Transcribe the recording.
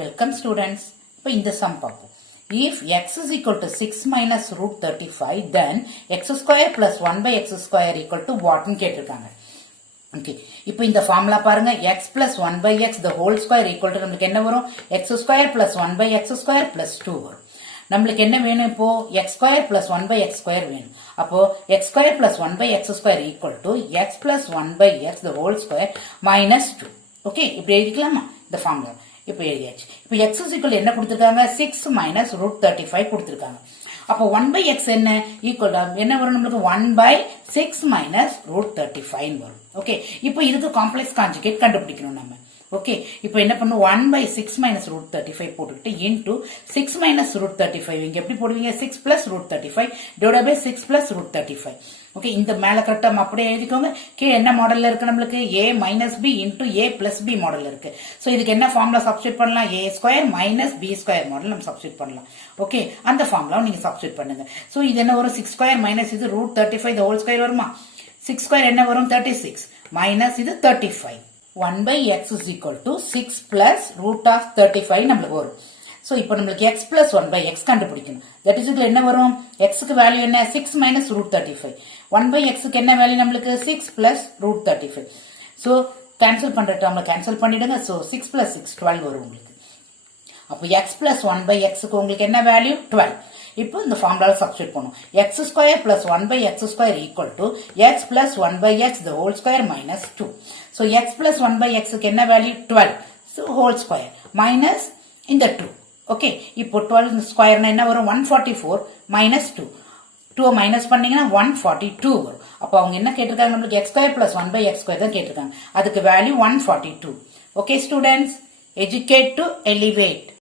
Welcome students. இப்போ இந்த sum பார்ப்போம். If x is equal to 6 minus root 35, then x square plus 1 by x square equal to what ன்னு கேட்டிருக்காங்க. Okay. இப்போ இந்த ஃபார்முலா பாருங்க, x plus 1 by x the whole square equal to நமக்கு என்ன வரும்? x square plus 1 by x square plus 2 வரும். நம்மளுக்கு என்ன வேணும் இப்போ? x square plus 1 by x square வேணும். அப்போ x square plus 1 by x square equal to x plus 1 by x the whole square minus 2. Okay. இப்படி எழுதிக்கலாமா இந்த ஃபார்முலா? இப்போ எழுதியாச்சு. இப்போ x is equal என்ன கொடுத்திருக்காங்க? 6 minus root 35 கொடுத்திருக்காங்க. அப்போ 1 by x என்ன ஈக்குவல் என்ன வரும்? நம்மளுக்கு 1 by 6 minus root 35 வரும். ஓகே, இப்போ இதுக்கு காம்ப்ளெக்ஸ் கான்ஜுகேட் கண்டுபிடிக்கணும் நம்ம. ஓகே, இப்போ என்ன பண்ணும்? 1 by 6 minus root 35 போட்டுக்கிட்டு into 6 minus root 35 இங்க எப்படி போடுவீங்க? 6 plus root 35 divided by 6 plus root 35. Okay, இந்த மேல கரெக்டா அப்படியே எழுதிக்கோங்க. கீழே என்ன மாடல்ல இருக்கு? நம்மளுக்கு a minus b into a plus b மாடல்ல இருக்கு. சோ இதுக்கு என்ன ஃபார்முலா சப்ஸ்டிட்யூட் பண்ணலாம்? a square minus b square model நம்ம சப்ஸ்டிட்யூட் பண்ணலாம். ஓகே, அந்த ஃபார்முலாவை நீங்க சப்ஸ்டிட்யூட் பண்ணுங்க. சோ இது என்ன வரும்? 6 square minus இது root 35 the whole square வருமா? 6 square என்ன வரும்? 36 minus இது 35. 1 by x is equal to 6 plus root of 35 நம்மளுக்கு வரும். So இப்போ நம்மளுக்கு x plus 1 by x கண்டுபிடிக்கணும். That is equal என்ன வரும்? x க்கு வேல்யூ என்ன? 6 minus root 35. 1 by x க்கு என்ன வேல்யூ நம்மளுக்கு? 6 plus root 35. So cancel பண்ற டேர்ம்ல கேன்சல் பண்ணிடுங்க. So 6 plus 6 12 வரும் உங்களுக்கு. அப்போ x plus 1 by x க்கு உங்களுக்கு என்ன வேல்யூ? 12. இப்போ இந்த ஃபார்முலால சப்ஸ்டிட்யூட் பண்ணும். x square plus 1 by x square equal to x plus 1 by x the whole square minus 2. So x plus 1 by x க்கு என்ன value? 12. So whole square minus இந்த 2. Okay, இப்போ 12 ஸ்கொயர்னா என்ன வரும்? 144 minus 2. 2 மைனஸ் பண்ணீங்கன்னா 142 வரும். அப்போ அவங்க என்ன கேட்டிருக்காங்க? நம்மளுக்கு x square plus 1 by x square தான் கேட்டிருக்காங்க. அதுக்கு value 142. Okay students, educate to elevate.